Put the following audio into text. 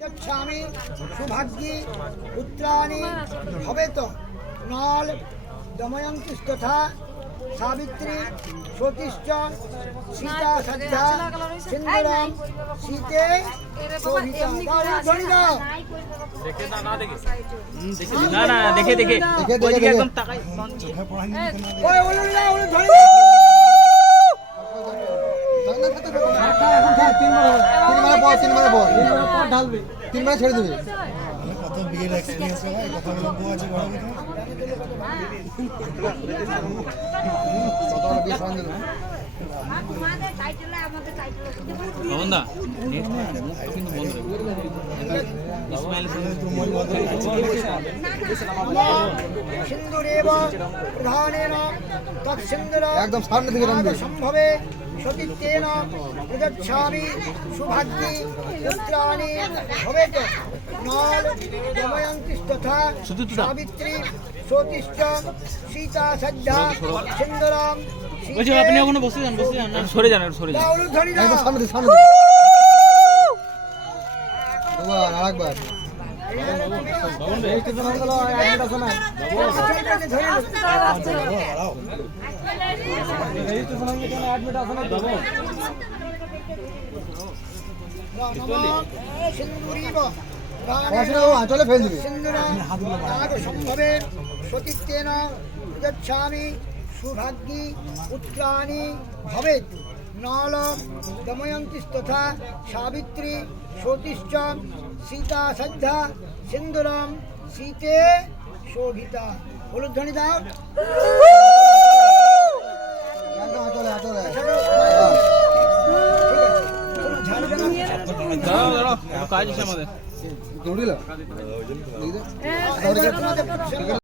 गच्छामि सुभाग्ये पुत्राणि भवेत् नल दमयन्तिस्तथा सावित्री सतीश्च सीता सज्जा सिंदूरम सीते शोभिता ध्वनिदा না না দেখে দেখে ওইদিকে একদম তাকাই ওই উলুল্লা উলু ধ্বনিদা তিনবার ছেড়ে দেবে কত বিয়ের এক্সপিরিয়েন্স হয় কতগুলো বউ আছে ঘরের ভিতরে কতগুলো বিয়ে সঙ্গে রমনদা নেট কিন্তু বন্ধ ইসমাইল সিন্দুরেব প্রধানেন তৎসিন্দুর একদম সামনে থেকে রাখবে সম্ভবে সতীত্বেন প্রযচ্ছামি সুভাগ্যে পুত্রাণি ভবেত নল দময়ন্তিস্তথা সাবিত্রী সতীশ্চ সীতা সজ্জা সিন্দুরম বলছি আপনি ওখানে বসে যান না সরে যান সরে যান একদম সামনে থেকে সামনে দুবার আরেকবার চলে ফেল দিবি সম্ভবে সতীত্বেন গচ্ছামি সুভাগ্যে পুত্রাণি ভবেৎ নল দময়ন্তিস্তথা সাবিত্রী সতীশ্চ সীতা সজ্জা সিন্দুরম সীতে শোভিতা হলুধ্বনি দাও একদম চলে চলে দাঁড়াও দাঁড়াও কাজ আছে আমাদের দৌড়িল